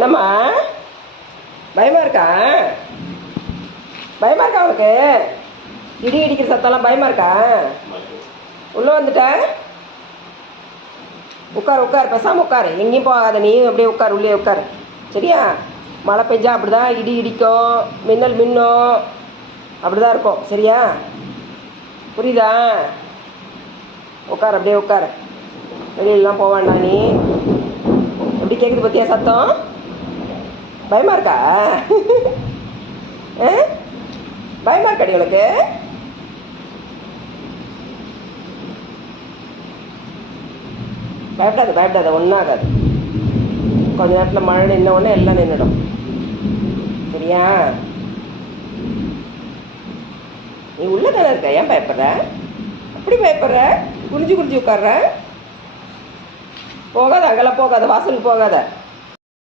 என்னம்மா பயமாக இருக்கா? பயமாக இருக்கா உனக்கு? இடி இடிக்கிற சத்தம்லாம் பயமாக இருக்கா? உள்ளே வந்துட்ட? உட்கார் உட்கார், பேசாமல் உட்கார், எங்கேயும் போகாத, நீ அப்படியே உட்கார், உள்ளே உட்கார். சரியா? மழை பெஞ்சா அப்படி தான், இடி இடிக்கும், மின்னல் மின்னும், அப்படி தான் இருக்கும். சரியா? புரியுதா? உட்கார், அப்படியே உட்கார், வெளியிலலாம் போவாண்டா. நீ எப்படி கேட்குது பற்றியா சத்தம்? பயமாக இருக்கா? பயமாக இருக்காடி உனக்கு? பயப்படாத பயப்படாத, ஒன்றும் ஆகாது. கொஞ்ச நேரத்தில் மழை நின்ன உடனே எல்லாம் நின்றுடும். சரியா? நீ உள்ளே தானே இருக்க, ஏன் பயப்படுற? அப்படி பயப்படுற? குனிஞ்சு குனிஞ்சு உட்கார்ற? போகாத, அங்கெல்லாம் போகாத, வாசலுக்கு போகாத.